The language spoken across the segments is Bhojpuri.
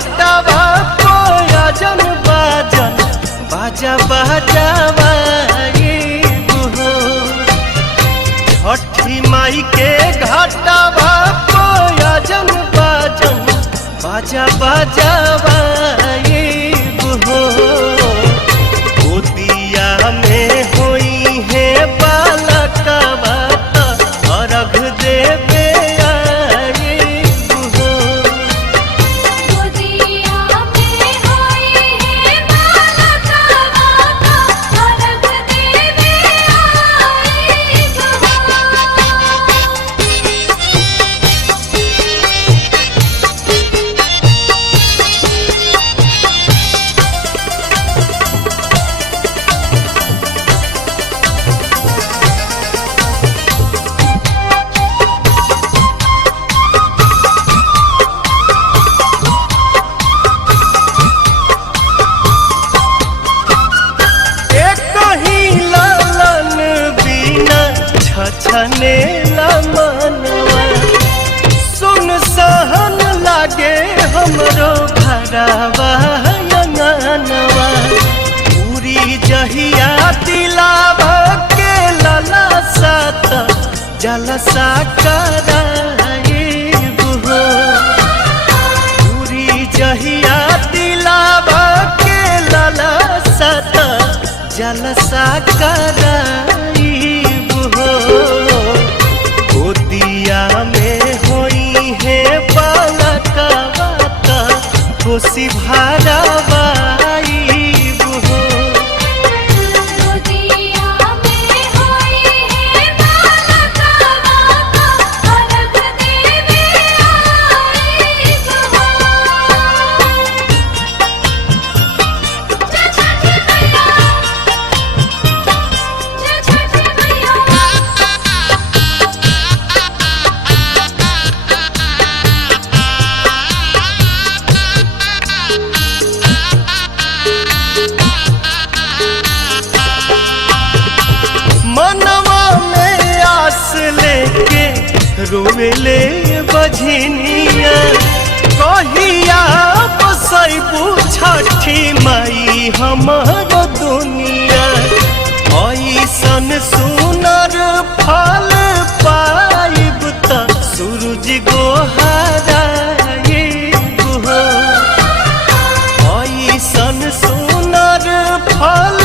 घाटावा कोयजन बाजन बाजा बाजावा छठी माई के घाटावा कोयजन बाजन बाजा बाजावा गोदिया में होई है बालकवा अर्घ देवे छने मनवा सुन सहन लागे हमरो घरवा अंगनवा पूरी जहिया दिलावा के लला सात जलसा कराए पूरी जहिया दिलावा के लला सात जलसा कराए गोदिया में होई है बालकवा खुशी भरावाई रोवेले बझनिया कहिया बसैबू छठी माई हमर दुनिया ऐसन सुनर फल पाइब त सूरज गोहराए ऐसन सुनर फल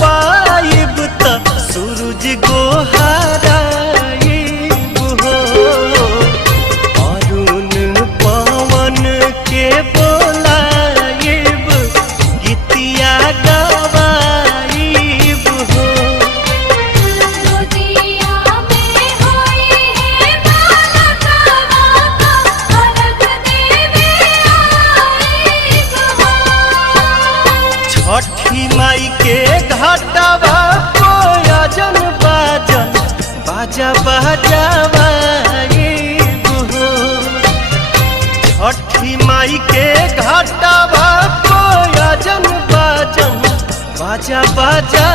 पाइब त सूरज गोहराए छठी माई के घाटावा कोयजन बाजन बाजा बाजावा छठी माई के घाटावा कोयजन बाजन बाजा बाजा